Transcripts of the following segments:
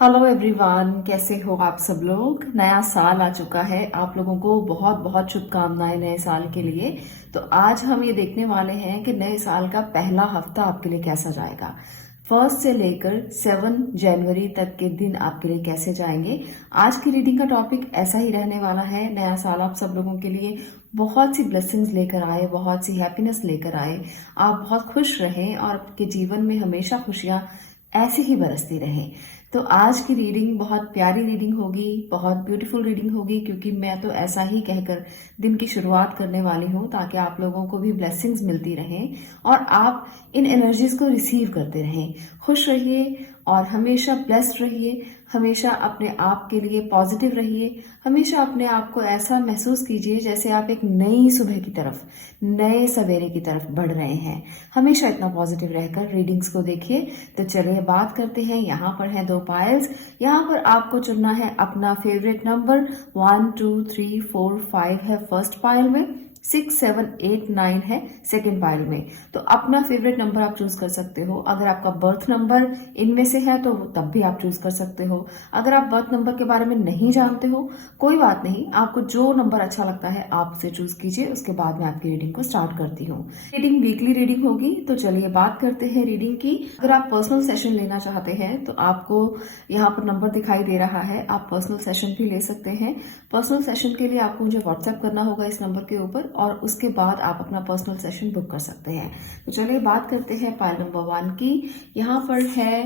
Hello everyone, कैसे हो आप सब लोग। नया साल आ चुका है। आप लोगों को बहुत बहुत शुभकामनाएं नए साल के लिए। तो आज हम ये देखने वाले हैं कि नए साल का पहला हफ्ता आपके लिए कैसा जाएगा। 1 से लेकर 7 जनवरी तक के दिन आपके लिए कैसे जाएंगे। आज की रीडिंग का टॉपिक ऐसा ही रहने वाला है। नया साल आप सब लोगों के लिए बहुत सी ब्लेसिंग्स लेकर आए, बहुत सी हैप्पीनेस लेकर आए। आप बहुत खुश रहें और आपके जीवन में हमेशा खुशियां ऐसे ही बरसती रहें। तो आज की रीडिंग बहुत प्यारी रीडिंग होगी, बहुत ब्यूटीफुल रीडिंग होगी, क्योंकि मैं तो ऐसा ही कहकर दिन की शुरुआत करने वाली हूँ ताकि आप लोगों को भी ब्लेसिंग्स मिलती रहें और आप इन एनर्जीज को रिसीव करते रहें। खुश रहिए और हमेशा ब्लेस्ड रहिए। हमेशा अपने आप के लिए पॉजिटिव रहिए। हमेशा अपने आप को ऐसा महसूस कीजिए जैसे आप एक नई सुबह की तरफ, नए सवेरे की तरफ बढ़ रहे हैं। हमेशा इतना पॉजिटिव रहकर रीडिंग्स को देखिए। तो चलिए बात करते हैं। यहाँ पर है 2 पायल्स। यहाँ पर आपको चुनना है अपना फेवरेट नंबर। 1 2 3 4 5 है फर्स्ट पायल में, 6 7 8 9 है सेकेंड पाइल में। तो अपना फेवरेट नंबर आप चूज कर सकते हो। अगर आपका बर्थ नंबर इनमें से है तो तब भी आप चूज कर सकते हो। अगर आप बर्थ नंबर के बारे में नहीं जानते हो, कोई बात नहीं, आपको जो नंबर अच्छा लगता है आप उसे चूज कीजिए। उसके बाद मैं आपकी रीडिंग को स्टार्ट करती हूँ। रीडिंग वीकली रीडिंग होगी। तो चलिए बात करते हैं रीडिंग की। अगर आप पर्सनल सेशन लेना चाहते हैं तो आपको यहाँ पर नंबर दिखाई दे रहा है, आप पर्सनल सेशन भी ले सकते हैं। पर्सनल सेशन के लिए आपको मुझे व्हाट्सएप करना होगा इस नंबर के ऊपर और उसके बाद आप अपना पर्सनल सेशन बुक कर सकते हैं। तो चलिए बात करते हैं पाइल नंबर 1 की। यहाँ पर है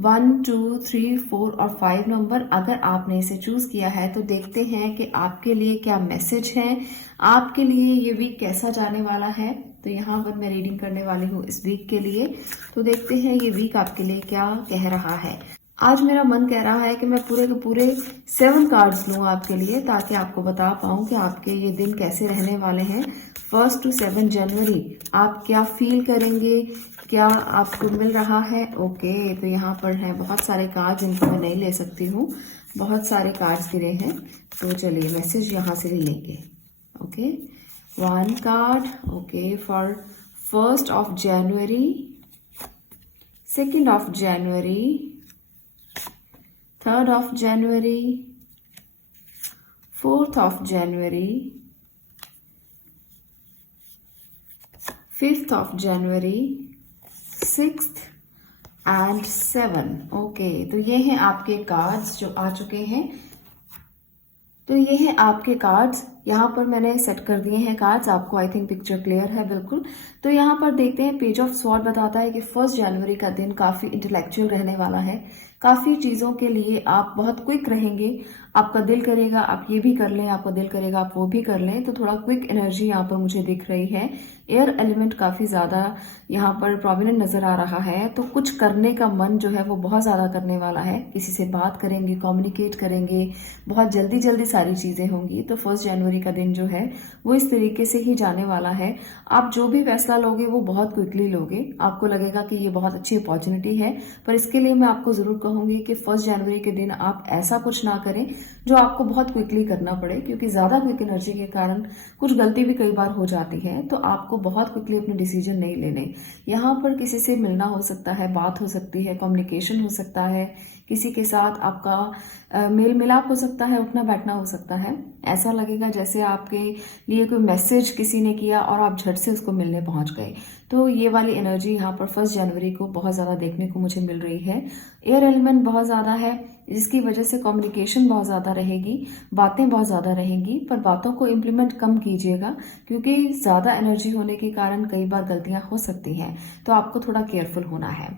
1 2 3 4 और 5 नंबर। अगर आपने इसे चूज किया है तो देखते हैं कि आपके लिए क्या मैसेज है, आपके लिए ये वीक कैसा जाने वाला है। तो यहाँ पर मैं रीडिंग करने वाली हूँ इस वीक के लिए। तो देखते हैं ये वीक आपके लिए क्या कह रहा है। आज मेरा मन कह रहा है कि मैं पूरे के पूरे 7 कार्ड्स लूं आपके लिए, ताकि आपको बता पाऊं कि आपके ये दिन कैसे रहने वाले हैं। 1 to 7 जनवरी आप क्या फील करेंगे, क्या आपको मिल रहा है। ओके, तो यहाँ पर है बहुत सारे कार्ड्स, इनको मैं नहीं ले सकती हूँ, बहुत सारे कार्ड्स गिरे हैं। तो चलिए मैसेज यहाँ से ले लेंगे। Okay, 1 card okay for 1st of January, 2nd of January, 3rd of January, 4th of January, 5th of January, 6th and 7। Okay, तो ये हैं आपके कार्ड्स जो आ चुके हैं। तो ये हैं आपके कार्ड्स। यहाँ पर मैंने सेट कर दिए हैं कार्ड्स। आपको आई थिंक पिक्चर क्लियर है बिल्कुल। तो यहाँ पर देखते हैं पेज ऑफ स्वॉर्ड बताता है कि 1 जनवरी का दिन काफी इंटेलेक्चुअल रहने वाला है। काफी चीजों के लिए आप बहुत क्विक रहेंगे। आपका दिल करेगा आप ये भी कर लें, आपका दिल करेगा आप वो भी कर लें। तो थोड़ा क्विक एनर्जी यहाँ पर मुझे दिख रही है। एयर एलिमेंट काफी ज्यादा यहाँ पर प्रोमिनेंट नजर आ रहा है। तो कुछ करने का मन जो है वो बहुत ज्यादा करने वाला है। किसी से बात करेंगे, कम्युनिकेट करेंगे, बहुत जल्दी जल्दी सारी चीजें होंगी। तो 1 जनवरी का दिन जो है वो इस तरीके से ही जाने वाला है। आप जो भी फैसला लोगे वो बहुत क्विकली लोगे। आपको लगेगा कि ये बहुत अच्छी अपॉर्चुनिटी है, पर इसके लिए मैं आपको जरूर कहूंगी कि 1 जनवरी के दिन आप ऐसा कुछ ना करें जो आपको बहुत क्विकली करना पड़े, क्योंकि ज्यादा क्विक एनर्जी के कारण कुछ गलती भी कई बार हो जाती है। तो आपको बहुत क्विकली अपने डिसीजन नहीं लेने। यहाँ पर किसी से मिलना हो सकता है, बात हो सकती है, कम्युनिकेशन हो सकता है, किसी के साथ आपका मेल मिलाप हो सकता है, उठना बैठना हो सकता है। ऐसा लगेगा जैसे आपके लिए कोई मैसेज किसी ने किया और आप झट से उसको मिलने पहुंच गए। तो ये वाली एनर्जी यहाँ पर 1 जनवरी को बहुत ज्यादा देखने को मुझे मिल रही है। एयर एलिमेंट बहुत ज्यादा है, जिसकी वजह से कम्युनिकेशन बहुत ज्यादा रहेगी, बातें बहुत ज्यादा रहेंगी, पर बातों को इम्प्लीमेंट कम कीजिएगा, क्योंकि ज्यादा एनर्जी होने के कारण कई बार गलतियां हो सकती हैं। तो आपको थोड़ा केयरफुल होना है।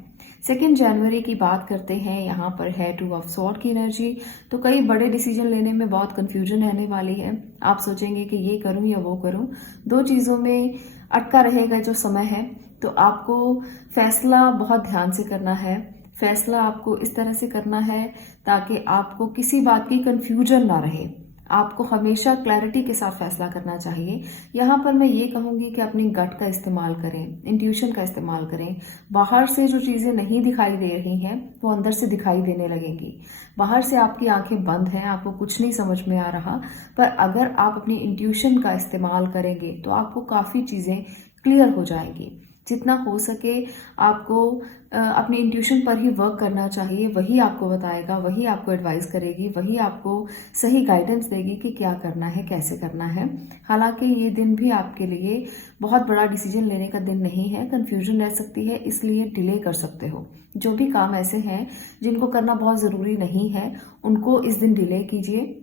2 जनवरी की बात करते हैं। यहाँ पर है 2 ऑफ स्वॉर्ड की एनर्जी। तो कई बड़े डिसीजन लेने में बहुत कंफ्यूजन रहने वाली है। आप सोचेंगे कि ये करूं या वो करूं, दो चीजों में अटका रहेगा जो समय है। तो आपको फैसला बहुत ध्यान से करना है। फैसला आपको इस तरह से करना है ताकि आपको किसी बात की कंफ्यूजन ना रहे। आपको हमेशा क्लैरिटी के साथ फैसला करना चाहिए। यहाँ पर मैं ये कहूंगी कि अपनी गट का इस्तेमाल करें, इंट्यूशन का इस्तेमाल करें। बाहर से जो चीजें नहीं दिखाई दे रही हैं वो अंदर से दिखाई देने लगेंगी। बाहर से आपकी आंखें बंद हैं, आपको कुछ नहीं समझ में आ रहा, पर अगर आप अपनी इंट्यूशन का इस्तेमाल करेंगे तो आपको काफी चीजें क्लियर हो जाएंगी। जितना हो सके आपको अपनी इंट्यूशन पर ही वर्क करना चाहिए। वही आपको बताएगा, वही आपको एडवाइस करेगी, वही आपको सही गाइडेंस देगी कि क्या करना है, कैसे करना है। हालांकि ये दिन भी आपके लिए बहुत बड़ा डिसीजन लेने का दिन नहीं है, कंफ्यूजन रह सकती है, इसलिए डिले कर सकते हो। जो भी काम ऐसे हैं जिनको करना बहुत ज़रूरी नहीं है, उनको इस दिन डिले कीजिए।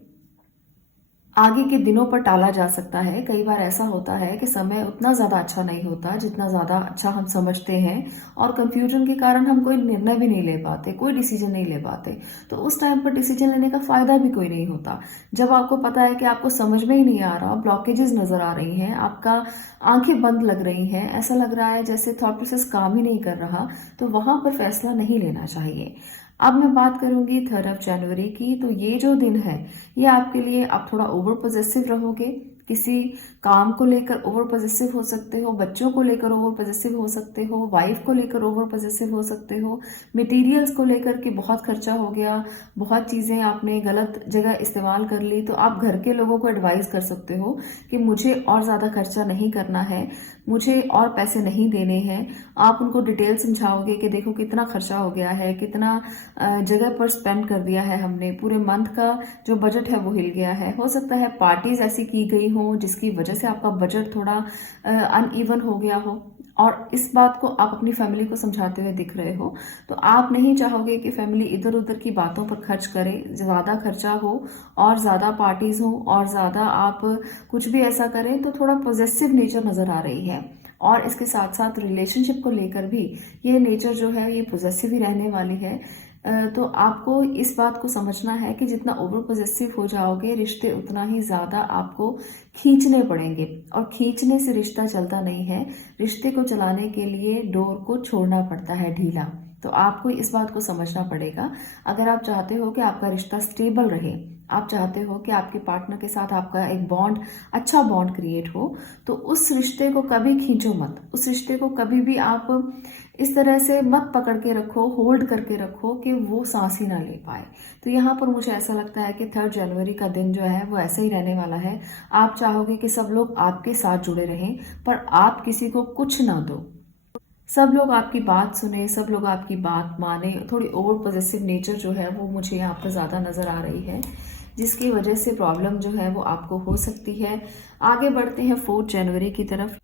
आगे के दिनों पर टाला जा सकता है। कई बार ऐसा होता है कि समय उतना ज़्यादा अच्छा नहीं होता जितना ज़्यादा अच्छा हम समझते हैं, और कंफ्यूजन के कारण हम कोई निर्णय भी नहीं ले पाते, कोई डिसीजन नहीं ले पाते। तो उस टाइम पर डिसीजन लेने का फ़ायदा भी कोई नहीं होता। जब आपको पता है कि आपको समझ में ही नहीं आ रहा, ब्लॉकेजेस नज़र आ रही हैं, आपका आंखें बंद लग रही हैं, ऐसा लग रहा है जैसे थॉट प्रोसेस काम ही नहीं कर रहा, तो वहाँ पर फैसला नहीं लेना चाहिए। अब मैं बात करूंगी 3 जनवरी की। तो ये जो दिन है ये आपके लिए, आप थोड़ा ओवर पॉजेसिव रहोगे, किसी काम को लेकर ओवर पॉजेसिव हो सकते हो, बच्चों को लेकर ओवर पॉजेसिव हो सकते हो, वाइफ को लेकर ओवर पॉजेसिव हो सकते हो, मटेरियल्स को लेकर कि बहुत खर्चा हो गया, बहुत चीज़ें आपने गलत जगह इस्तेमाल कर ली, तो आप घर के लोगों को एडवाइस कर सकते हो कि मुझे और ज़्यादा खर्चा नहीं करना है, मुझे और पैसे नहीं देने हैं। आप उनको डिटेल समझाओगे कि देखो कितना खर्चा हो गया है, कितना जगह पर स्पेंड कर दिया है हमने, पूरे मंथ का जो बजट है वो हिल गया है। हो सकता है पार्टीज ऐसी की गई हो जिसकी वजह से आपका बजट थोड़ा अनइवन हो गया हो, और इस बात को आप अपनी फैमिली को समझाते हुए दिख रहे हो। तो आप नहीं चाहोगे कि फैमिली इधर उधर की बातों पर खर्च करे, ज़्यादा खर्चा हो और ज़्यादा पार्टीज हो और ज़्यादा आप कुछ भी ऐसा करें, तो थोड़ा पॉजेसिव नेचर नज़र आ रही है। और इसके साथ साथ रिलेशनशिप को लेकर भी ये नेचर जो है ये पॉजेसिव ही रहने वाली है। तो आपको इस बात को समझना है कि जितना ओवर पॉजेसिव हो जाओगे, रिश्ते उतना ही ज़्यादा आपको खींचने पड़ेंगे, और खींचने से रिश्ता चलता नहीं है। रिश्ते को चलाने के लिए डोर को छोड़ना पड़ता है ढीला। तो आपको इस बात को समझना पड़ेगा। अगर आप चाहते हो कि आपका रिश्ता स्टेबल रहे, आप चाहते हो कि आपके पार्टनर के साथ आपका एक बॉन्ड, अच्छा बॉन्ड क्रिएट हो, तो उस रिश्ते को कभी खींचो मत। उस रिश्ते को कभी भी आप इस तरह से मत पकड़ के रखो, होल्ड करके रखो कि वो सांस ही ना ले पाए। तो यहाँ पर मुझे ऐसा लगता है कि 3 जनवरी का दिन जो है वो ऐसे ही रहने वाला है। आप चाहोगे कि सब लोग आपके साथ जुड़े रहें, पर आप किसी को कुछ ना दो। सब लोग आपकी बात सुने, सब लोग आपकी बात माने। थोड़ी ओवर पॉजेसिव नेचर जो है वो मुझे यहाँ पर ज़्यादा नज़र आ रही है, जिसकी वजह से प्रॉब्लम जो है वो आपको हो सकती है। आगे बढ़ते हैं 4 जनवरी की तरफ।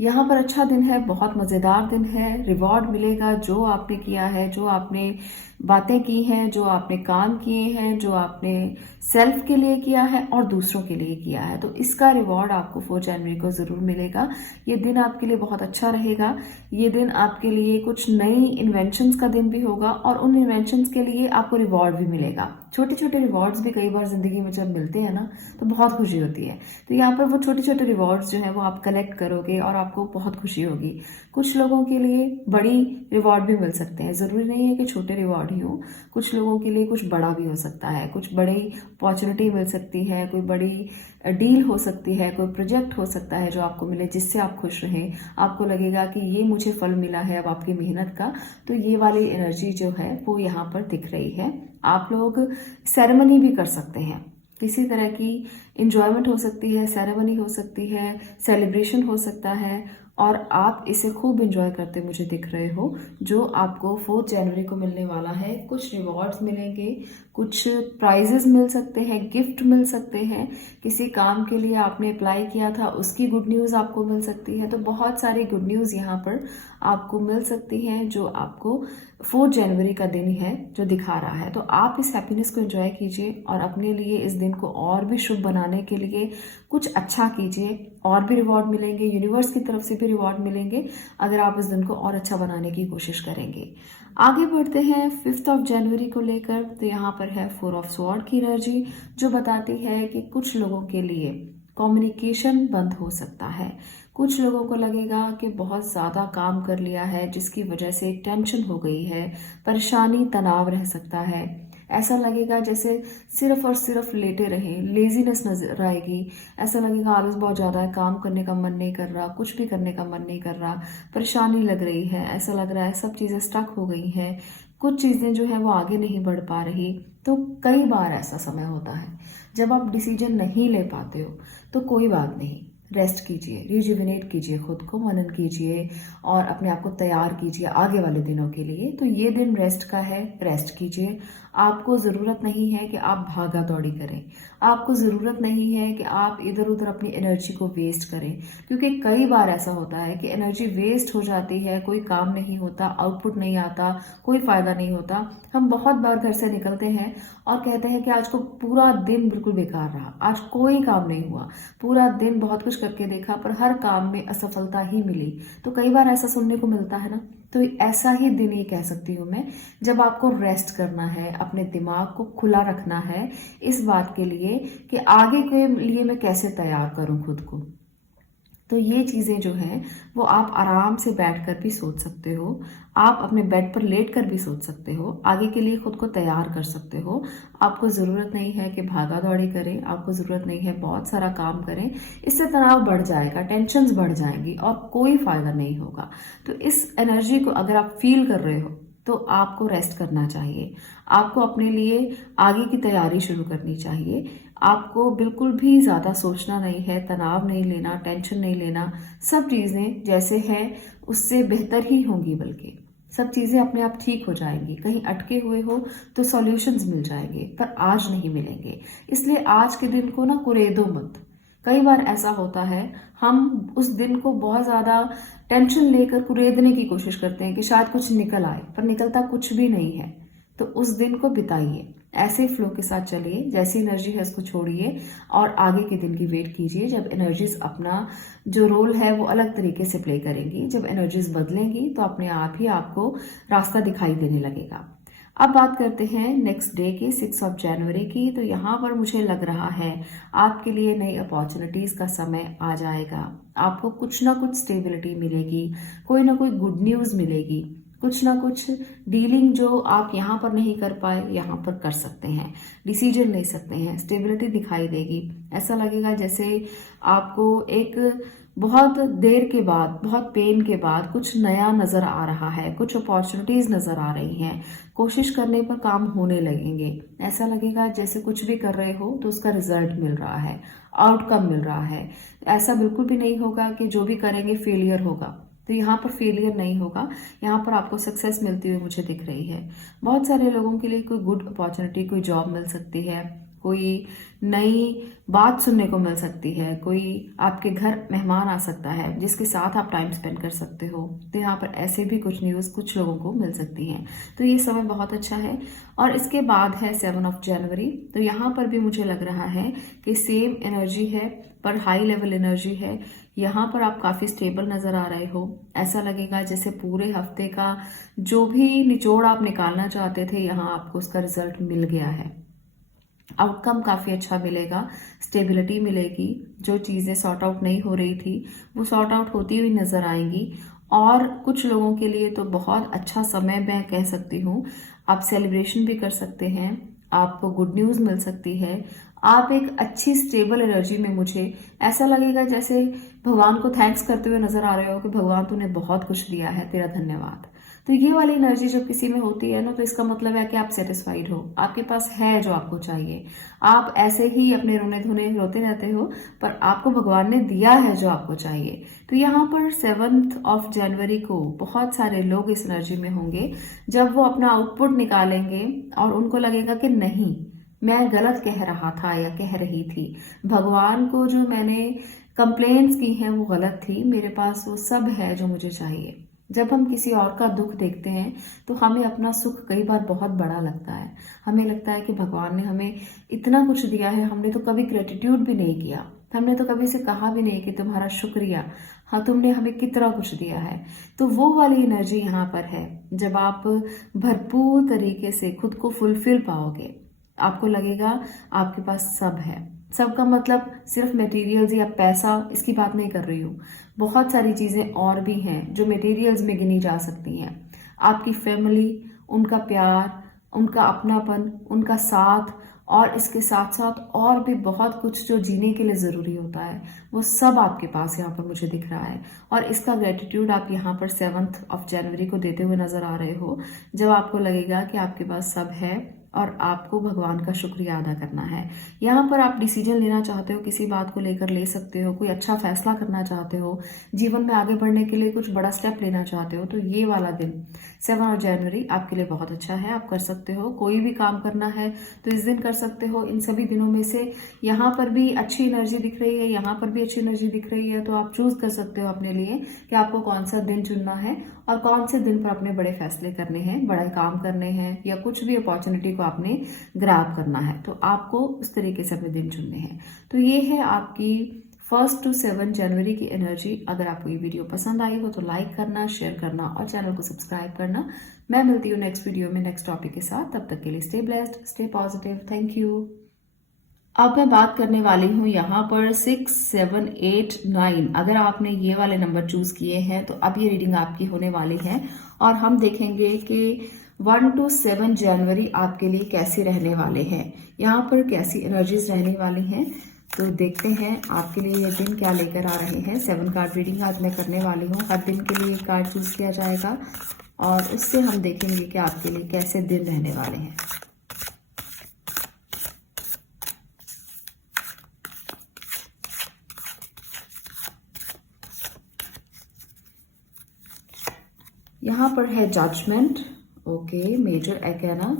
यहाँ पर अच्छा दिन है, बहुत मज़ेदार दिन है। रिवॉर्ड मिलेगा जो आपने किया है, जो आपने बातें की हैं, जो आपने काम किए हैं, जो आपने सेल्फ के लिए किया है और दूसरों के लिए किया है, तो इसका रिवॉर्ड आपको 4 जनवरी को ज़रूर मिलेगा। ये दिन आपके लिए बहुत अच्छा रहेगा। ये दिन आपके लिए कुछ नई इन्वेंशंस का दिन भी होगा, और उन इन्वेंशंस के लिए आपको रिवॉर्ड भी मिलेगा। छोटे छोटे रिवॉर्ड्स भी कई बार ज़िंदगी में जब मिलते हैं ना, तो बहुत खुशी होती है। तो यहाँ पर वो छोटे छोटे रिवॉर्ड्स जो है वो आप कलेक्ट करोगे और आपको बहुत खुशी होगी। कुछ लोगों के लिए बड़ी रिवॉर्ड भी मिल सकते हैं, ज़रूरी नहीं है कि छोटे रिवॉर्ड ही हो। कुछ लोगों के लिए कुछ बड़ा भी हो सकता है, कुछ बड़ी अपॉर्चुनिटी मिल सकती है, कोई बड़ी डील हो सकती है, कोई प्रोजेक्ट हो सकता है जो आपको मिले, जिससे आप खुश रहें, आपको लगेगा कि ये मुझे फल मिला है अब आपकी मेहनत का। तो ये वाली एनर्जी जो है वो यहाँ पर दिख रही है। आप लोग सेरेमनी भी कर सकते हैं, किसी तरह की इंजॉयमेंट हो सकती है, सेरेमनी हो सकती है, सेलिब्रेशन हो सकता है, और आप इसे खूब इंजॉय करते मुझे दिख रहे हो। जो आपको 4 जनवरी को मिलने वाला है, कुछ रिवॉर्ड्स मिलेंगे, कुछ प्राइजेस मिल सकते हैं, गिफ्ट मिल सकते हैं, किसी काम के लिए आपने अप्लाई किया था उसकी गुड न्यूज़ आपको मिल सकती है। तो बहुत सारी गुड न्यूज़ यहाँ पर आपको मिल सकती हैं, जो आपको 4 जनवरी का दिन है जो दिखा रहा है। तो आप इस हैप्पीनेस को एंजॉय कीजिए, और अपने लिए इस दिन को और भी शुभ बनाने के लिए कुछ अच्छा कीजिए। और भी रिवॉर्ड मिलेंगे, यूनिवर्स की तरफ से भी रिवॉर्ड मिलेंगे अगर आप इस दिन को और अच्छा बनाने की कोशिश करेंगे। आगे बढ़ते हैं 5 जनवरी को लेकर। तो यहाँ पर है 4 ऑफ स्वॉर्ड की एनर्जी, जो बताती है कि कुछ लोगों के लिए कम्युनिकेशन बंद हो सकता है। कुछ लोगों को लगेगा कि बहुत ज़्यादा काम कर लिया है, जिसकी वजह से टेंशन हो गई है, परेशानी, तनाव रह सकता है। ऐसा लगेगा जैसे सिर्फ और सिर्फ लेटे रहें, लेजीनेस नजर आएगी। ऐसा लगेगा आलस बहुत ज़्यादा है, काम करने का मन नहीं कर रहा, कुछ भी करने का मन नहीं कर रहा, परेशानी लग रही है, ऐसा लग रहा है सब चीज़ें स्टक हो गई हैं, कुछ चीज़ें जो है वो आगे नहीं बढ़ पा रही। तो कई बार ऐसा समय होता है जब आप डिसीजन नहीं ले पाते हो। तो कोई बात नहीं, रेस्ट कीजिए, रिजुविनेट कीजिए, खुद को मनन कीजिए और अपने आप को तैयार कीजिए आगे वाले दिनों के लिए। तो ये दिन रेस्ट का है, रेस्ट कीजिए। आपको ज़रूरत नहीं है कि आप भागा दौड़ी करें, आपको ज़रूरत नहीं है कि आप इधर उधर अपनी एनर्जी को वेस्ट करें, क्योंकि कई बार ऐसा होता है कि एनर्जी वेस्ट हो जाती है, कोई काम नहीं होता, आउटपुट नहीं आता, कोई फायदा नहीं होता। हम बहुत बार घर से निकलते हैं और कहते हैं कि आज को पूरा दिन बिल्कुल बेकार रहा, आज कोई काम नहीं हुआ, पूरा दिन बहुत कुछ करके देखा पर हर काम में असफलता ही मिली। तो कई बार ऐसा सुनने को मिलता है ना। तो ऐसा ही दिन ये कह सकती हूँ मैं, जब आपको रेस्ट करना है, अपने दिमाग को खुला रखना है इस बात के लिए कि आगे के लिए मैं कैसे तैयार करूं खुद को। तो ये चीज़ें जो हैं वो आप आराम से बैठकर भी सोच सकते हो, आप अपने बेड पर लेट कर भी सोच सकते हो, आगे के लिए खुद को तैयार कर सकते हो। आपको ज़रूरत नहीं है कि भागा दौड़ी करें, आपको ज़रूरत नहीं है बहुत सारा काम करें, इससे तनाव बढ़ जाएगा, टेंशन्स बढ़ जाएंगी और कोई फ़ायदा नहीं होगा। तो इस एनर्जी को अगर आप फील कर रहे हो तो आपको रेस्ट करना चाहिए, आपको अपने लिए आगे की तैयारी शुरू करनी चाहिए। आपको बिल्कुल भी ज़्यादा सोचना नहीं है, तनाव नहीं लेना, टेंशन नहीं लेना। सब चीज़ें जैसे हैं उससे बेहतर ही होंगी, बल्कि सब चीज़ें अपने आप ठीक हो जाएंगी। कहीं अटके हुए हो तो सॉल्यूशंस मिल जाएंगे, पर आज नहीं मिलेंगे। इसलिए आज के दिन को ना कुरेदो मत। कई बार ऐसा होता है, हम उस दिन को बहुत ज़्यादा टेंशन लेकर कुरेदने की कोशिश करते हैं कि शायद कुछ निकल आए, पर निकलता कुछ भी नहीं है। तो उस दिन को बिताइए, ऐसे फ्लो के साथ चलिए, जैसी एनर्जी है उसको छोड़िए और आगे के दिन की वेट कीजिए, जब एनर्जीज अपना जो रोल है वो अलग तरीके से प्ले करेंगी। जब एनर्जीज बदलेंगी तो अपने आप ही आपको रास्ता दिखाई देने लगेगा। अब बात करते हैं नेक्स्ट डे की, 6 जनवरी की। तो यहाँ पर मुझे लग रहा है आपके लिए नई अपॉर्चुनिटीज़ का समय आ जाएगा। आपको कुछ ना कुछ स्टेबिलिटी मिलेगी, कोई ना कोई गुड न्यूज़ मिलेगी, कुछ ना कुछ डीलिंग जो आप यहाँ पर नहीं कर पाए यहाँ पर कर सकते हैं, डिसीजन ले सकते हैं, स्टेबिलिटी दिखाई देगी। ऐसा लगेगा जैसे आपको एक बहुत देर के बाद, बहुत पेन के बाद कुछ नया नजर आ रहा है, कुछ अपॉर्चुनिटीज नजर आ रही हैं, कोशिश करने पर काम होने लगेंगे। ऐसा लगेगा जैसे कुछ भी कर रहे हो तो उसका रिजल्ट मिल रहा है, आउटकम मिल रहा है। ऐसा बिल्कुल भी नहीं होगा कि जो भी करेंगे फेलियर होगा। तो यहाँ पर फेलियर नहीं होगा, यहाँ पर आपको सक्सेस मिलती हुई मुझे दिख रही है। बहुत सारे लोगों के लिए कोई गुड अपॉर्चुनिटी, कोई जॉब मिल सकती है, कोई नई बात सुनने को मिल सकती है, कोई आपके घर मेहमान आ सकता है जिसके साथ आप टाइम स्पेंड कर सकते हो। तो यहाँ पर ऐसे भी कुछ न्यूज़ कुछ लोगों को मिल सकती हैं। तो ये समय बहुत अच्छा है। और इसके बाद है 7 जनवरी। तो यहाँ पर भी मुझे लग रहा है कि सेम एनर्जी है पर हाई लेवल एनर्जी है। यहाँ पर आप काफ़ी स्टेबल नज़र आ रहे हो। ऐसा लगेगा जैसे पूरे हफ्ते का जो भी निचोड़ आप निकालना चाहते थे, यहाँ आपको उसका रिजल्ट मिल गया है। आउटकम काफ़ी अच्छा मिलेगा, स्टेबिलिटी मिलेगी, जो चीज़ें सॉर्ट आउट नहीं हो रही थी वो सॉर्ट आउट होती हुई नज़र आएंगी। और कुछ लोगों के लिए तो बहुत अच्छा समय मैं कह सकती हूँ। आप सेलिब्रेशन भी कर सकते हैं, आपको गुड न्यूज़ मिल सकती है, आप एक अच्छी स्टेबल एनर्जी में, मुझे ऐसा लगेगा जैसे भगवान को थैंक्स करते हुए नजर आ रहे हो कि भगवान तूने बहुत कुछ दिया है, तेरा धन्यवाद। तो ये वाली एनर्जी जब किसी में होती है ना, तो इसका मतलब है कि आप सेटिस्फाइड हो, आपके पास है जो आपको चाहिए। आप ऐसे ही अपने रोने धोने रोते रहते हो, पर आपको भगवान ने दिया है जो आपको चाहिए। तो यहाँ पर 7 जनवरी को बहुत सारे लोग इस एनर्जी में होंगे जब वो अपना आउटपुट निकालेंगे और उनको लगेगा कि नहीं, मैं गलत कह रहा था या कह रही थी, भगवान को जो मैंने कंप्लेंट्स की हैं वो गलत थी, मेरे पास वो सब है जो मुझे चाहिए। जब हम किसी और का दुख देखते हैं तो हमें अपना सुख कई बार बहुत बड़ा लगता है। हमें लगता है कि भगवान ने हमें इतना कुछ दिया है, हमने तो कभी ग्रेटिट्यूड भी नहीं किया, हमने तो कभी से कहा भी नहीं कि तुम्हारा शुक्रिया, हाँ तुमने हमें कितना कुछ दिया है। तो वो वाली एनर्जी यहाँ पर है जब आप भरपूर तरीके से खुद को फुलफिल पाओगे। आपको लगेगा आपके पास सब है। सब का मतलब सिर्फ मटेरियल्स या पैसा, इसकी बात नहीं कर रही हूँ। बहुत सारी चीज़ें और भी हैं जो मटेरियल्स में गिनी जा सकती हैं। आपकी फैमिली, उनका प्यार, उनका अपनापन, उनका साथ, और इसके साथ साथ और भी बहुत कुछ जो जीने के लिए ज़रूरी होता है, वो सब आपके पास यहाँ पर मुझे दिख रहा है। और इसका ग्रेटिट्यूड आप यहाँ पर 7 जनवरी को देते हुए नज़र आ रहे हो, जब आपको लगेगा कि आपके पास सब है, और आपको भगवान का शुक्रिया अदा करना है। यहाँ पर आप डिसीजन लेना चाहते हो, किसी बात को लेकर ले सकते हो, कोई अच्छा फैसला करना चाहते हो, जीवन में आगे बढ़ने के लिए कुछ बड़ा स्टेप लेना चाहते हो, तो ये वाला दिन 7 जनवरी आपके लिए बहुत अच्छा है। आप कर सकते हो, कोई भी काम करना है तो इस दिन कर सकते हो। इन सभी दिनों में से यहाँ पर भी अच्छी एनर्जी दिख रही है, यहाँ पर भी अच्छी एनर्जी दिख रही है, तो आप चूज कर सकते हो अपने लिए कि आपको कौन सा दिन चुनना है और कौन से दिन पर अपने बड़े फैसले करने हैं, बड़े काम करने हैं, या कुछ भी अपॉर्चुनिटी को आपने ग्रैब करना है, तो आपको उस तरीके से अपने दिन चुनने हैं। तो ये है आपकी 1 to 7 जनवरी की एनर्जी। अगर आपको ये वीडियो पसंद आई हो तो लाइक करना, शेयर करना और चैनल को सब्सक्राइब करना। मैं मिलती हूँ नेक्स्ट वीडियो में नेक्स्ट टॉपिक के साथ। तब तक के लिए stay blessed, stay positive. Thank you. अब मैं बात करने वाली हूँ यहाँ पर 6, 7, 8, 9। अगर आपने ये वाले नंबर चूज किए हैं तो अब ये रीडिंग आपकी होने वाली है और हम देखेंगे कि 1 to 7 जनवरी आपके लिए कैसे रहने वाले हैं, यहाँ पर कैसी एनर्जीज रहने वाली हैं। तो देखते हैं आपके लिए ये दिन क्या लेकर आ रहे हैं। 7 कार्ड रीडिंग आज मैं करने वाली हूँ। हर दिन के लिए एक कार्ड चूज किया जाएगा और उससे हम देखेंगे कि आपके लिए कैसे दिन रहने वाले हैं। यहाँ पर है जजमेंट, ओके, मेजर अर्काना।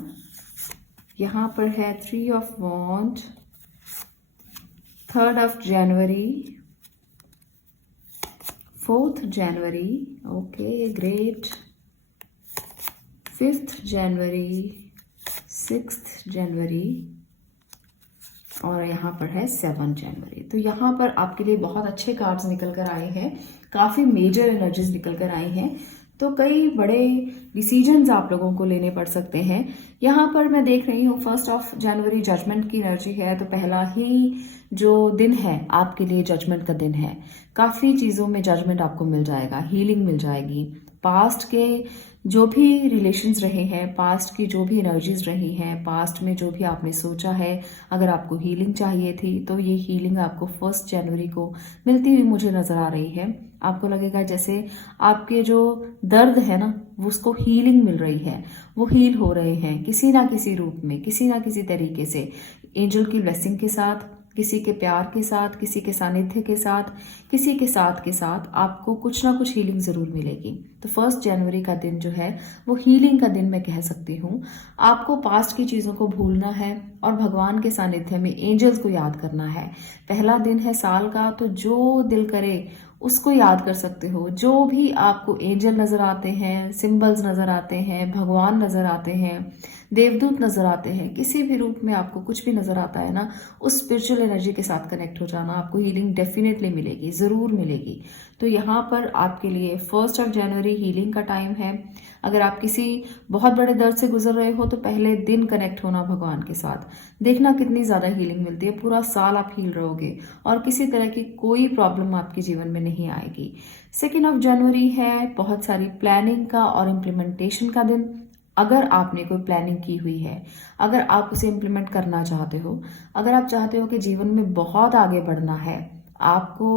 यहाँ पर है 3 of wand, 3rd of January, 4th January, okay great, 5th January, 6th January और यहाँ पर है 7 जनवरी। तो यहाँ पर आपके लिए बहुत अच्छे कार्ड्स निकल कर आए हैं, काफी मेजर एनर्जीज निकल कर आई हैं। तो कई बड़े डिसीजंस आप लोगों को लेने पड़ सकते हैं। यहाँ पर मैं देख रही हूँ 1 ऑफ जनवरी जजमेंट की एनर्जी है, तो पहला ही जो दिन है आपके लिए जजमेंट का दिन है। काफी चीजों में जजमेंट आपको मिल जाएगा, हीलिंग मिल जाएगी। पास्ट के जो भी रिलेशंस रहे हैं, पास्ट की जो भी एनर्जीज रही हैं, पास्ट में जो भी आपने सोचा है, अगर आपको हीलिंग चाहिए थी तो ये हीलिंग आपको 1 जनवरी को मिलती हुई मुझे नजर आ रही है। आपको लगेगा जैसे आपके जो दर्द है ना, वो उसको हीलिंग मिल रही है, वो हील हो रहे हैं किसी ना किसी रूप में, किसी ना किसी तरीके से, एंजल की ब्लेसिंग के साथ, किसी के प्यार के साथ, किसी के सानिध्य के साथ, किसी के साथ आपको कुछ ना कुछ हीलिंग जरूर मिलेगी। तो 1 जनवरी का दिन जो है वो हीलिंग का दिन मैं कह सकती हूँ। आपको पास्ट की चीजों को भूलना है और भगवान के सानिध्य में एंजल्स को याद करना है। पहला दिन है साल का, तो जो दिल करे उसको याद कर सकते हो। जो भी आपको एंजल नजर आते हैं, सिंबल्स नजर आते हैं, भगवान नजर आते हैं, देवदूत नजर आते हैं, किसी भी रूप में आपको कुछ भी नजर आता है ना, उस स्पिरिचुअल एनर्जी के साथ कनेक्ट हो जाना। आपको हीलिंग डेफिनेटली मिलेगी, जरूर मिलेगी। तो यहाँ पर आपके लिए 1 ऑफ जनवरी हीलिंग का टाइम है। अगर आप किसी बहुत बड़े दर्द से गुजर रहे हो तो पहले दिन कनेक्ट होना भगवान के साथ, देखना कितनी ज्यादा हीलिंग मिलती है। पूरा साल आप हील रहोगे और किसी तरह की कोई प्रॉब्लम आपके जीवन में नहीं आएगी। 2 ऑफ जनवरी है बहुत सारी प्लानिंग का और इम्प्लीमेंटेशन का दिन। अगर आपने कोई प्लानिंग की हुई है, अगर आप उसे इम्प्लीमेंट करना चाहते हो, अगर आप चाहते हो कि जीवन में बहुत आगे बढ़ना है, आपको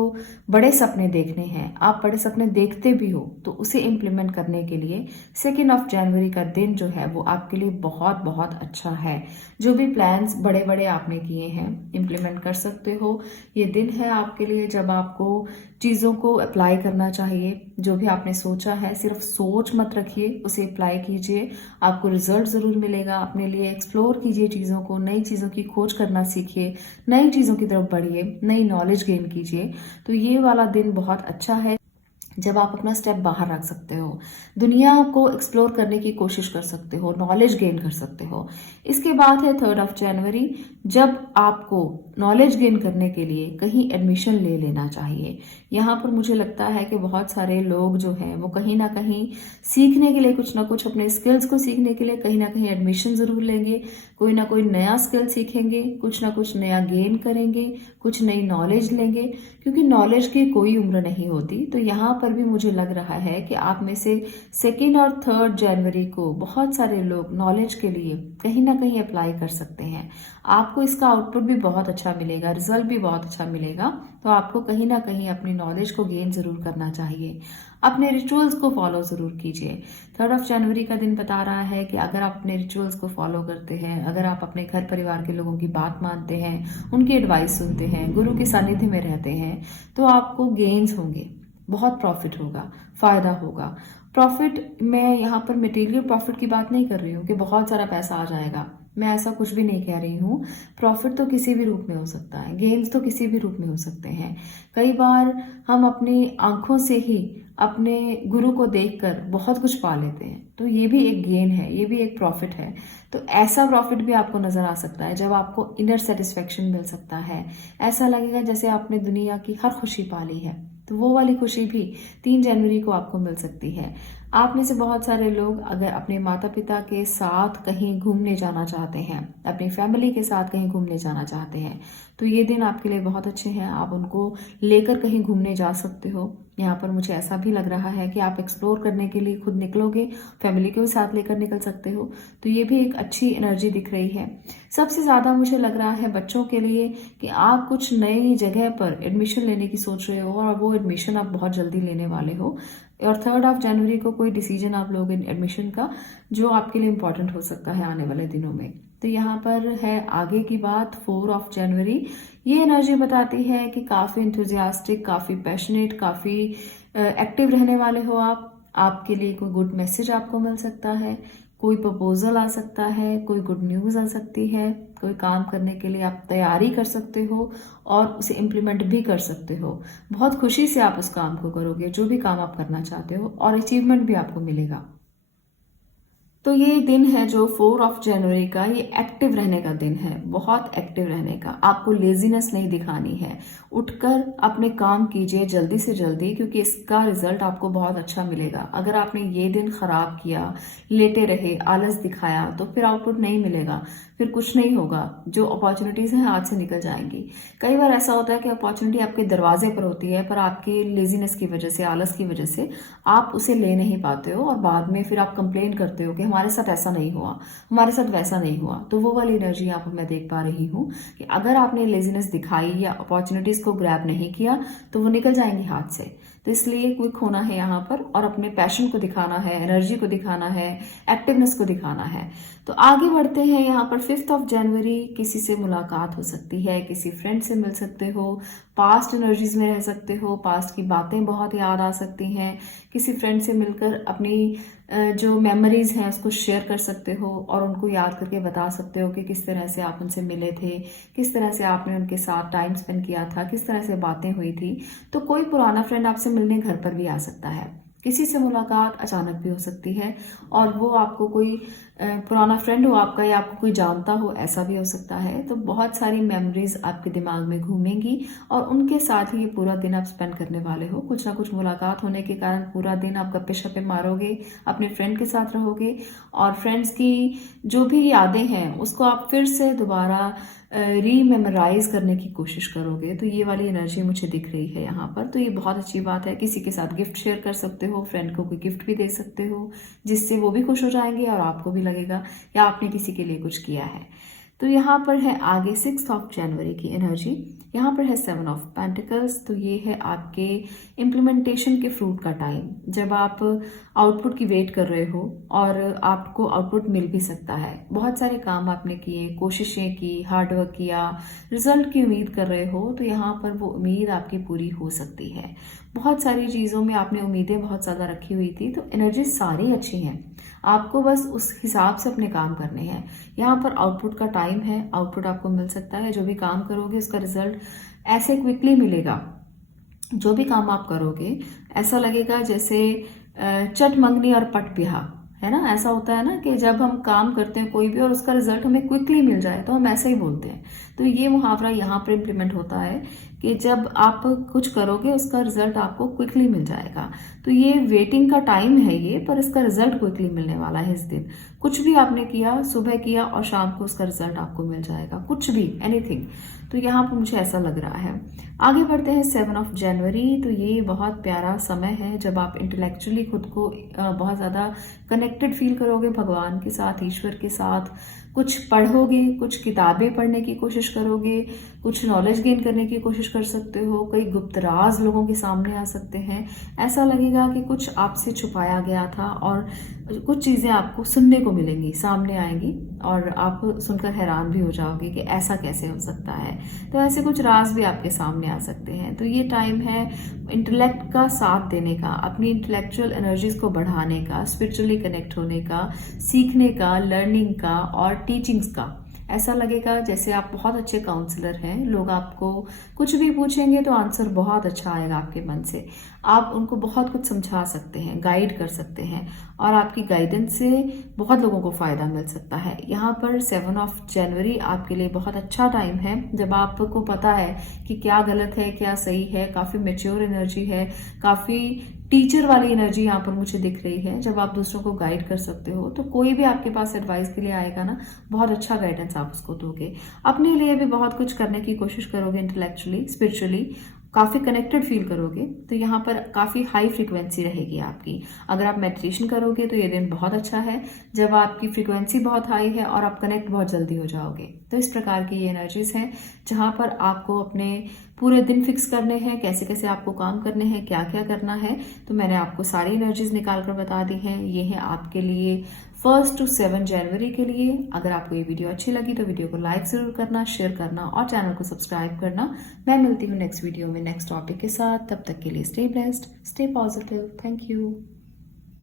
बड़े सपने देखने हैं, आप बड़े सपने देखते भी हो, तो उसे इम्प्लीमेंट करने के लिए 2 ऑफ जनवरी का दिन जो है वो आपके लिए बहुत बहुत अच्छा है। जो भी प्लान्स बड़े बड़े आपने किए हैं इम्प्लीमेंट कर सकते हो। ये दिन है आपके लिए जब आपको चीज़ों को अप्लाई करना चाहिए। जो भी आपने सोचा है सिर्फ सोच मत रखिए, उसे अप्लाई कीजिए, आपको रिजल्ट ज़रूर मिलेगा। अपने लिए एक्सप्लोर कीजिए चीज़ों को, नई चीज़ों की खोज करना सीखिए, नई चीज़ों की तरफ बढ़िए, नई नॉलेज गेन कीजिए। तो ये वाला दिन बहुत अच्छा है जब आप अपना स्टेप बाहर रख सकते हो, दुनिया को एक्सप्लोर करने की कोशिश कर सकते हो, नॉलेज गेन कर सकते हो। इसके बाद है 3 ऑफ जनवरी, जब आपको नॉलेज गेन करने के लिए कहीं एडमिशन ले लेना चाहिए। यहाँ पर मुझे लगता है कि बहुत सारे लोग जो हैं वो कहीं ना कहीं सीखने के लिए, कुछ ना कुछ अपने स्किल्स को सीखने के लिए कहीं ना कहीं एडमिशन जरूर लेंगे। कोई ना कोई नया स्किल सीखेंगे, कुछ ना कुछ नया गेन करेंगे, कुछ नई नॉलेज लेंगे, क्योंकि नॉलेज की कोई उम्र नहीं होती। तो यहाँ पर पर भी मुझे लग रहा है कि आप में से 2 और 3 जनवरी को बहुत सारे लोग नॉलेज के लिए कहीं ना कहीं अप्लाई कर सकते हैं। आपको इसका आउटपुट भी बहुत अच्छा मिलेगा, रिजल्ट भी बहुत अच्छा मिलेगा। तो आपको कहीं ना कहीं अपनी नॉलेज को गेन जरूर करना चाहिए। अपने रिचुअल्स को फॉलो जरूर कीजिए। 3 जनवरी का दिन बता रहा है कि अगर आप अपने रिचुअल्स को फॉलो करते हैं, अगर आप अपने घर परिवार के लोगों की बात मानते हैं, उनकी एडवाइस सुनते हैं, गुरु के सानिध्य में रहते हैं, तो आपको गेन्स होंगे, बहुत प्रॉफिट होगा, फायदा होगा। प्रॉफिट, मैं यहाँ पर मटेरियल प्रॉफिट की बात नहीं कर रही हूँ कि बहुत सारा पैसा आ जाएगा, मैं ऐसा कुछ भी नहीं कह रही हूँ। प्रॉफिट तो किसी भी रूप में हो सकता है, गेन्स तो किसी भी रूप में हो सकते हैं। कई बार हम अपनी आंखों से ही अपने गुरु को देखकर बहुत कुछ पा लेते हैं, तो ये भी एक गेन है, ये भी एक प्रॉफिट है। तो ऐसा प्रॉफिट भी आपको नजर आ सकता है जब आपको इनर सेटिस्फेक्शन मिल सकता है। ऐसा लगेगा जैसे आपने दुनिया की हर खुशी पा ली है। तो वो वाली खुशी भी 3 जनवरी को आपको मिल सकती है। आप में से बहुत सारे लोग अगर अपने माता पिता के साथ कहीं घूमने जाना चाहते हैं, अपनी फैमिली के साथ कहीं घूमने जाना चाहते हैं, तो ये दिन आपके लिए बहुत अच्छे हैं। आप उनको लेकर कहीं घूमने जा सकते हो। यहाँ पर मुझे ऐसा भी लग रहा है कि आप एक्सप्लोर करने के लिए खुद निकलोगे, फैमिली को भी साथ लेकर निकल सकते हो। तो ये भी एक अच्छी एनर्जी दिख रही है। सबसे ज्यादा मुझे लग रहा है बच्चों के लिए कि आप कुछ नई जगह पर एडमिशन लेने की सोच रहे हो और वो एडमिशन आप बहुत जल्दी लेने वाले हो। और 3 जनवरी को कोई डिसीजन आप लोगे एडमिशन का जो आपके लिए इम्पोर्टेंट हो सकता है आने वाले दिनों में। तो यहाँ पर है आगे की बात 4 जनवरी। ये एनर्जी बताती है कि काफी इंथुजियास्टिक, काफी पैशनेट, काफी एक्टिव रहने वाले हो आप। आपके लिए कोई गुड मैसेज आपको मिल सकता है, कोई प्रपोजल आ सकता है, कोई गुड न्यूज आ सकती है, कोई काम करने के लिए आप तैयारी कर सकते हो और उसे इम्प्लीमेंट भी कर सकते हो। बहुत खुशी से आप उस काम को करोगे, जो भी काम आप करना चाहते हो, और अचीवमेंट भी आपको मिलेगा। तो ये दिन है जो 4 जनवरी का, ये एक्टिव रहने का दिन है, बहुत एक्टिव रहने का। आपको लेजीनेस नहीं दिखानी है, उठकर अपने काम कीजिए जल्दी से जल्दी, क्योंकि इसका रिजल्ट आपको बहुत अच्छा मिलेगा। अगर आपने ये दिन खराब किया, लेटे रहे, आलस दिखाया, तो फिर आउटपुट नहीं मिलेगा, फिर कुछ नहीं होगा। जो अपॉर्चुनिटीज हैं हाथ से निकल जाएंगी। कई बार ऐसा होता है कि अपॉर्चुनिटी आपके दरवाजे पर होती है, पर आपके लेजीनेस की वजह से, आलस की वजह से आप उसे ले नहीं पाते हो, और बाद में फिर आप कंप्लेन करते हो कि हमारे साथ ऐसा नहीं हुआ, हमारे साथ वैसा नहीं हुआ। तो वो वाली एनर्जी यहाँ पर मैं देख पा रही हूँ कि अगर आपने लेजीनेस दिखाई या अपॉर्चुनिटीज को ग्रैब नहीं किया, तो वो निकल जाएंगी हाथ से। तो इसलिए क्विक होना है यहाँ पर, और अपने पैशन को दिखाना है, एनर्जी को दिखाना है, एक्टिवनेस को दिखाना है। तो आगे बढ़ते हैं। यहाँ पर 5 जनवरी किसी से मुलाकात हो सकती है, किसी फ्रेंड से मिल सकते हो, पास्ट एनर्जीज में रह सकते हो, पास्ट की बातें बहुत याद आ सकती हैं। किसी फ्रेंड से मिलकर अपनी जो मेमोरीज हैं उसको शेयर कर सकते हो और उनको याद करके बता सकते हो कि किस तरह से आप उनसे मिले थे, किस तरह से आपने उनके साथ टाइम स्पेंड किया था, किस तरह से बातें हुई थी। तो कोई पुराना फ्रेंड आपसे मिलने घर पर भी आ सकता है। किसी से मुलाकात अचानक भी हो सकती है, और वो आपको कोई पुराना फ्रेंड हो आपका, या आपको कोई जानता हो, ऐसा भी हो सकता है। तो बहुत सारी मेमोरीज आपके दिमाग में घूमेंगी, और उनके साथ ही ये पूरा दिन आप स्पेंड करने वाले हो। कुछ ना कुछ मुलाकात होने के कारण पूरा दिन आप गप्पे शप्पे मारोगे, अपने फ्रेंड के साथ रहोगे, और फ्रेंड्स की जो भी यादें हैं उसको आप फिर से दोबारा रीमेमोराइज करने की कोशिश करोगे। तो ये वाली एनर्जी मुझे दिख रही है यहाँ पर। तो ये बहुत अच्छी बात है। किसी के साथ गिफ्ट शेयर कर सकते हो, फ्रेंड को कोई गिफ्ट भी दे सकते हो, जिससे वो भी खुश हो जाएंगे और आपको भी लगेगा या आपने किसी के लिए कुछ किया है। तो यहाँ पर है आगे 6 जनवरी की एनर्जी। यहाँ पर है 7 ऑफ पेंटिकल्स। तो ये है आपके इम्प्लीमेंटेशन के फ्रूट का टाइम, जब आप आउटपुट की वेट कर रहे हो और आपको आउटपुट मिल भी सकता है। बहुत सारे काम आपने किए, कोशिशें की, हार्डवर्क किया, रिजल्ट की उम्मीद कर रहे हो, तो यहाँ पर वो उम्मीद आपकी पूरी हो सकती है। बहुत सारी चीज़ों में आपने उम्मीदें बहुत ज़्यादा रखी हुई थी, तो एनर्जी सारी अच्छी हैं। आपको बस उस हिसाब से अपने काम करने हैं। यहाँ पर आउटपुट का टाइम है, आउटपुट आपको मिल सकता है। जो भी काम करोगे उसका रिजल्ट ऐसे क्विकली मिलेगा। जो भी काम आप करोगे ऐसा लगेगा जैसे चट मंगनी और पट ब्याह, है ना। ऐसा होता है ना कि जब हम काम करते हैं कोई भी और उसका रिजल्ट हमें क्विकली मिल जाए तो हम ऐसे ही बोलते हैं। तो ये मुहावरा यहाँ पर इम्प्लीमेंट होता है कि जब आप कुछ करोगे उसका रिजल्ट आपको क्विकली मिल जाएगा। तो ये वेटिंग का टाइम है ये, पर इसका रिजल्ट क्विकली मिलने वाला है इस दिन। कुछ भी आपने किया, सुबह किया और शाम को उसका रिजल्ट आपको मिल जाएगा, कुछ भी, एनीथिंग। तो यहाँ पर मुझे ऐसा लग रहा है। आगे बढ़ते हैं 7 जनवरी। तो ये बहुत प्यारा समय है जब आप इंटेलेक्चुअली खुद को बहुत ज़्यादा कनेक्टेड फील करोगे भगवान के साथ, ईश्वर के साथ। कुछ पढ़ोगे, कुछ किताबें पढ़ने की कोशिश करोगे, कुछ नॉलेज गेन करने की कोशिश कर सकते हो, कई गुप्त राज लोगों के सामने आ सकते हैं। ऐसा लगेगा कि कुछ आपसे छुपाया गया था और कुछ चीज़ें आपको सुनने को मिलेंगी, सामने आएंगी और आप सुनकर हैरान भी हो जाओगे कि ऐसा कैसे हो सकता है। तो ऐसे कुछ राज भी आपके सामने आ सकते हैं। तो ये टाइम है इंटेलेक्ट का साथ देने का, अपनी इंटेलेक्चुअल एनर्जीज को बढ़ाने का, स्पिरिचुअली कनेक्ट होने का, सीखने का, लर्निंग का और टीचिंग्स का। ऐसा लगेगा जैसे आप बहुत अच्छे काउंसलर हैं, लोग आपको कुछ भी पूछेंगे तो आंसर बहुत अच्छा आएगा आपके मन से। आप उनको बहुत कुछ समझा सकते हैं, गाइड कर सकते हैं और आपकी गाइडेंस से बहुत लोगों को फायदा मिल सकता है। यहाँ पर 7 जनवरी आपके लिए बहुत अच्छा टाइम है जब आपको पता है कि क्या गलत है, क्या सही है। काफी मेच्योर एनर्जी है, काफी टीचर वाली एनर्जी यहाँ पर मुझे दिख रही है। जब आप दूसरों को गाइड कर सकते हो तो कोई भी आपके पास एडवाइस के लिए आएगा ना, बहुत अच्छा गाइडेंस आप उसको दोगे। अपने लिए भी बहुत कुछ करने की कोशिश करोगे, इंटेलेक्चुअली, स्पिरिचुअली काफी कनेक्टेड फील करोगे। तो यहाँ पर काफी हाई फ्रीक्वेंसी रहेगी आपकी। अगर आप मेडिटेशन करोगे तो ये दिन बहुत अच्छा है जब आपकी फ्रीक्वेंसी बहुत हाई है और आप कनेक्ट बहुत जल्दी हो जाओगे। तो इस प्रकार की ये एनर्जीज हैं जहां पर आपको अपने पूरे दिन फिक्स करने हैं, कैसे कैसे आपको काम करने हैं, क्या क्या करना है। तो मैंने आपको सारी एनर्जीज निकाल कर बता दी हैं। ये है आपके लिए 1 to 7 जनवरी के लिए। अगर आपको ये वीडियो अच्छी लगी तो वीडियो को लाइक जरूर करना, शेयर करना और चैनल को सब्सक्राइब करना। मैं मिलती हूँ नेक्स्ट वीडियो में नेक्स्ट टॉपिक के साथ। तब तक के लिए stay blessed, stay positive. Thank you.